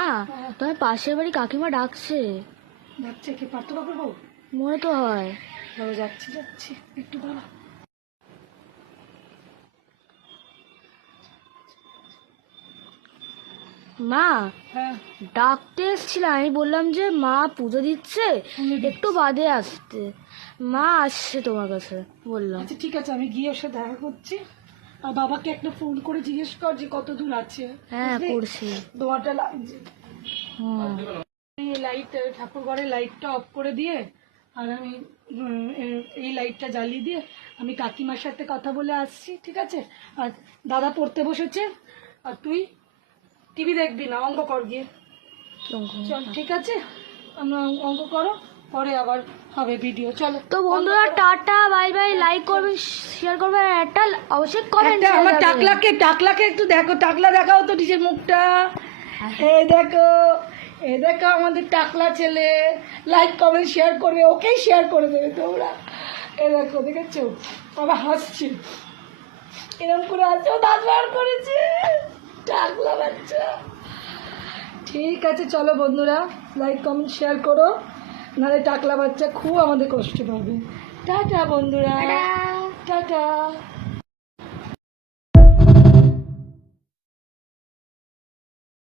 মা তোমার পাশের বাড়ি কাকিমা ডাকছে। যাচ্ছে কি পার্থ বাবুর বউ? মনে তো হয়। যাচ্ছি যাচ্ছি, একটু দাঁড়া। মা হ্যাঁ ডাকতে এসছিলাম, আমি বললাম যে মা পুজো দিচ্ছে একটু বাদে আসতে। মা আসছে তোমার কাছে বললাম। আচ্ছা ঠিক আছে, আমি গিয়ে ওর সাথে দেখা করছি। আর বাবাকে একটা ফোন করে জিজ্ঞেস কর যে কত দূর আছে। হ্যাঁ করছি। দোয়াটা লাগছে। লাইট, ঠাকুর ঘরের লাইটটা অফ করে দিয়ে আর আমি এই লাইটটা জ্বালিয়ে দিয়ে আমি কাকিমার সাথে কথা বলে আসছি, ঠিক আছে? আর দাদা পড়তে বসেছে, আর তুই টিভি দেখবি না, অঙ্ক কর গিয়ে। চল ঠিক আছে, আমরা অঙ্ক করো, পরে আবার হবে ভিডিও। চলো তো বন্ধুরা টাটা বাই বাই, লাইক করবেন শেয়ার করবেন আর একটা অবশ্যই কমেন্ট। আমার টাকলাকে একটু দেখো, টাকলা দেখাও তো নিজের মুখটা। এই দেখো, এই দেখো আমাদের টাকলা ছেলে, লাইক কমেন্ট শেয়ার করবে, ওকেই শেয়ার করে দেবে তোমরা। এই দেখো, দেখেছো বাবা হাসছে, এরকম করে আছে, ও দাঁত বার করেছে, টাকলা বাচ্চা। ঠিক আছে চলো বন্ধুরা, লাইক কমেন্ট শেয়ার করো, নাহলে টাকলা বাচ্চা খুব আমাদের কষ্ট পাবে। টাটা বন্ধুরা, টাটা।